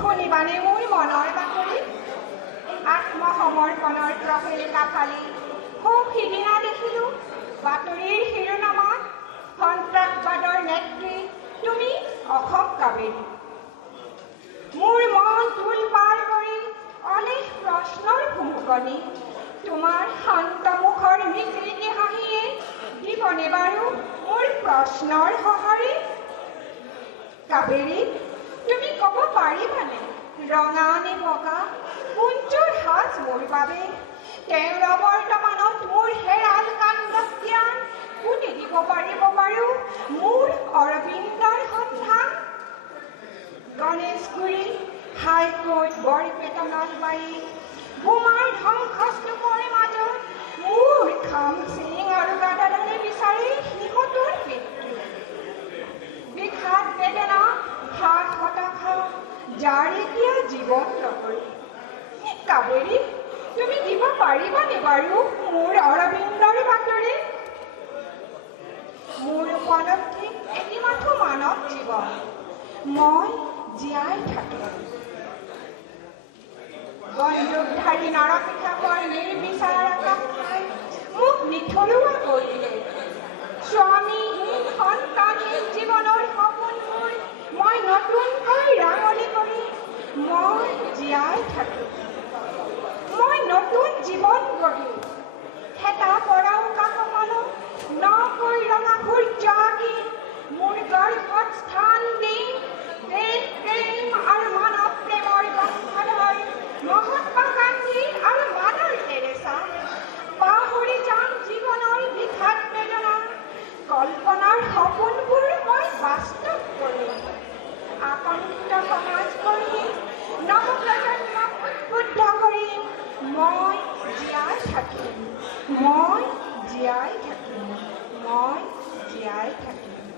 শুনিবানে মোৰ মনৰ বাতৰি আত্মসমৰ্পণৰ প্ৰহেলিকা ফালি খুব সিদিনা দেখিলোঁ বাতৰিৰ শিৰোনামাত সন্ত্ৰাসবাদৰ নেত্ৰী তুমি অসম কাবেৰী। মোৰ মন তুল পাৰ কৰি অনেক প্ৰশ্নৰ ভুমুকনি তোমাৰ শান্ত মুখৰ মিচিৰিকি হাঁহিয়ে দিবনে বাৰু মোৰ প্ৰশ্নৰ সঁহাৰি? কাবেৰী, তুমি ক'ব পাৰিবানে ৰঙা নে বগা কোনটোৰ সাজ মোৰ বাবে? তেওঁৰ বৰ্তমানত মোৰ হেৰাল কাণ্ডত জ্ঞান কোনে দিব পাৰিব বাৰু মোৰ অৰবিন্দৰ সন্ধান? গণেশগুৰি হাইকোৰ্ট বৰপেটা নলবাৰী বোমাৰ ধ্বংসস্তূপৰ মাজত মোৰ খাম চিং আৰু গাদাডালে বিচাৰে সিহঁতৰ মৃত্যু। বিষাদ বেদনা হাত হতাশা যাৰ এতিয়া জীৱন নকৰি। কাবেৰী, তুমি দিব পাৰিবানে বাৰু মোৰ অৰবিন্দৰ বাতৰি? মোৰ উপলব্ধি এটি মাথো মানৱ জীৱন মই জীয়াই থাকিম। বন্দুকধাৰী নৰপিশাচৰ নিৰ্বিচাৰ আকাংক্ষাই মোক নিথৰুৱা কৰিলে। স্বামীহীন সন্তানহীন জীৱনৰ সপোনবোৰ মই নতুনকৈ ৰাঙলী কৰি মই জীয়াই থাকিম। মই নতুন জীৱন গঢ়িম। হেতা পৰাও কাকমানো নকৈ ৰঙা সূৰ্য আঁকি মোৰ গৰ্ভত স্থান দিম। দেশ প্ৰেম আৰু মানৱ প্ৰেমৰ বংশধৰ মহাত্মা গান্ধী আৰু মাদাৰ টেৰেছা। পাহৰি যাম জীৱনৰ বিষাদ বেদনা কল্পনাৰ সপোনবোৰ মই বাস্তৱ কৰিম। আকাংক্ষিত সমাজ গঢ়ি নৱপ্ৰজন্মক উদ্বুদ্ধ কৰিম। মই জীয়াই থাকিম। মই জীয়াই থাকিম। মই জীয়াই থাকিম।